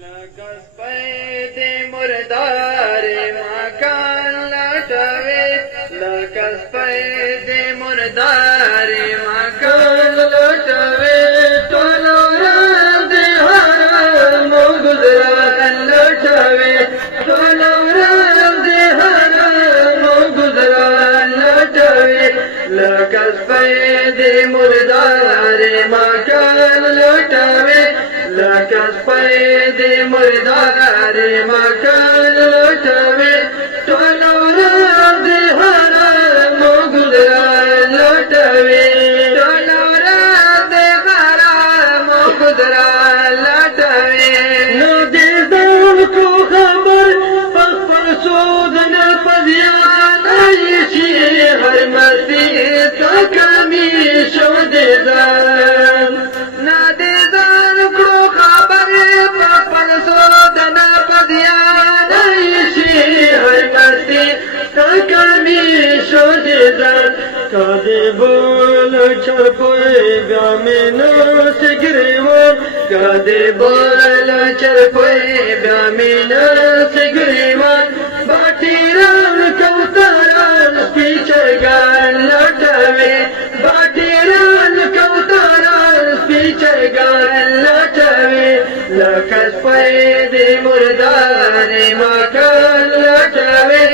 looks پید مردار مکان لټوي looks پید مردار مکان لټوي ټول ورځ حرام گزاران لټوي ټول ورځ حرام گزاران لټوي لکس پید مردار مکان لټوي لکس پید مردار مکان لټوي ټول ورځ حرام گزاران لټوي ټول ورځ حرام گزاران لټوي نو دې ځان کو خبر خپل سود نه پزیان شي هر مستی تا کمی شو دې ځان نه دې ځان کو خبر خپل سود نه پزیان شي هر مستی تا کمی شو دې ځان کدی بول چرپوي بیا مې نو سګریوان کدی بول چرپوي بیا مې نو سګریوان باټیران کوتران سپیچرګان لټوي باټیران کوتران سپیچرګان لټوي لکس پید مردار مکان لټوي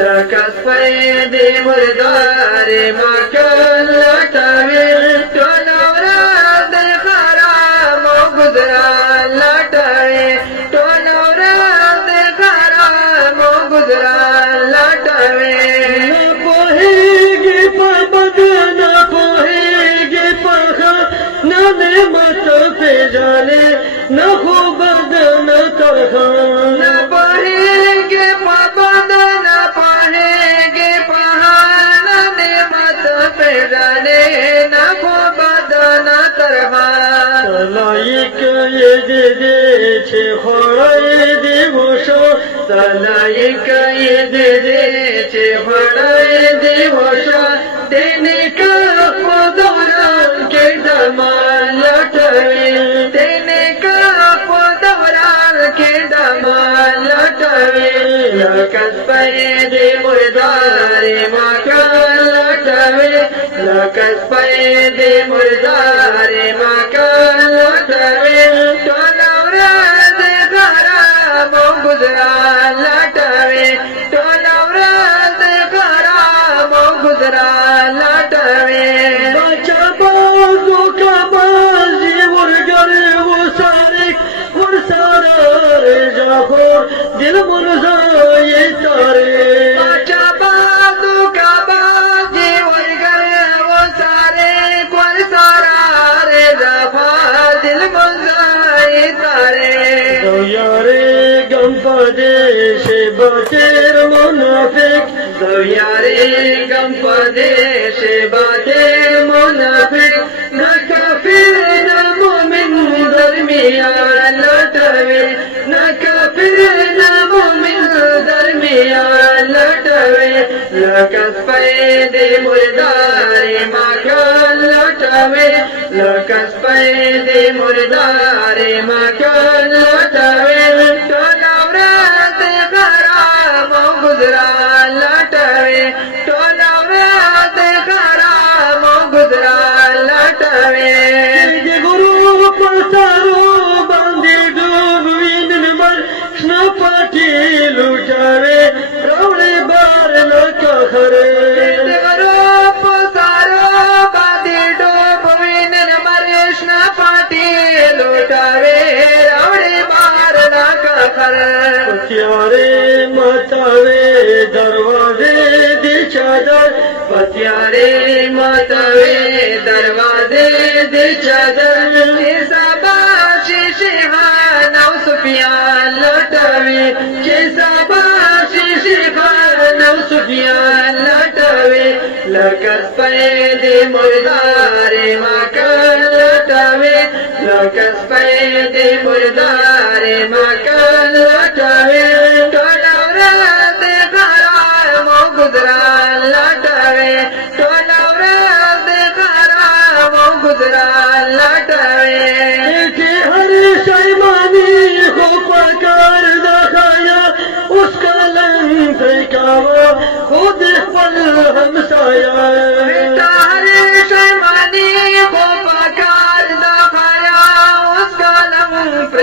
لکس پید مردار مکان لټوي ټول ورځ حرام گزاران لټوي ټول ورځ حرام گزاران لټوي نه پوهېږي په بد نه پوهېږي په ښه نه نعمت پېژنې نه خو بد نه ترخه نه پوهېږي په بد نه پوهېږي په ښه نه نعمت پېژنې نه خو بد نه ترخه لایق یې دې چې خوړی دې وشو لایق یې دې چې خوړی دې وشو د نیکه په دوران کې ډمان لټوي د نیکه په دوران کې ډمان لټوي لکس پید مردار مکان لټوي لکس پید مردار مکان لټوي ټول ورځ حرام گزاران لټوي ټول ورځ حرام گزاران لټوي بچا بازو کا بازي ورګر وسارک ورسارار جاخور دل مرزای تاره بچا بازو کا بازي ورګر وسارک ورسارار جاخور دل مرزای تاره دو یاره غم پدیش باطر منافق دو یاره غم پدیش باطر منافق نه کافر نه مومن درمیان لټوي نه کافر نه مومن درمیان لټوي لکس پید مردار مکان لټوي لکس پید مردار مکان لټوي ټول ورځ حرام گزاران لټوي ټول ورځ حرام گزاران لټوي ګورو په سارو باندې ډوب وینن مر شنه پټي لوټوي راوړي بار لکه خره ګورو په سارو باندې ډوب وینن مر شنه پټي لوټوي راوړي بار لکه خره پتیارې ماتوي دروازې دي چادر پتیارې ماتوي دروازې دي چادر سبا شیشان او سفیان لټوي چې سبا شیشان او سفیان لټوي لکس پید مردار مکان لټوي لکس پید مردار مکان لټوي ټول ورځ حرام گزاران لټوي ټول ورځ حرام گزاران لټوي چې هر شی مانی خو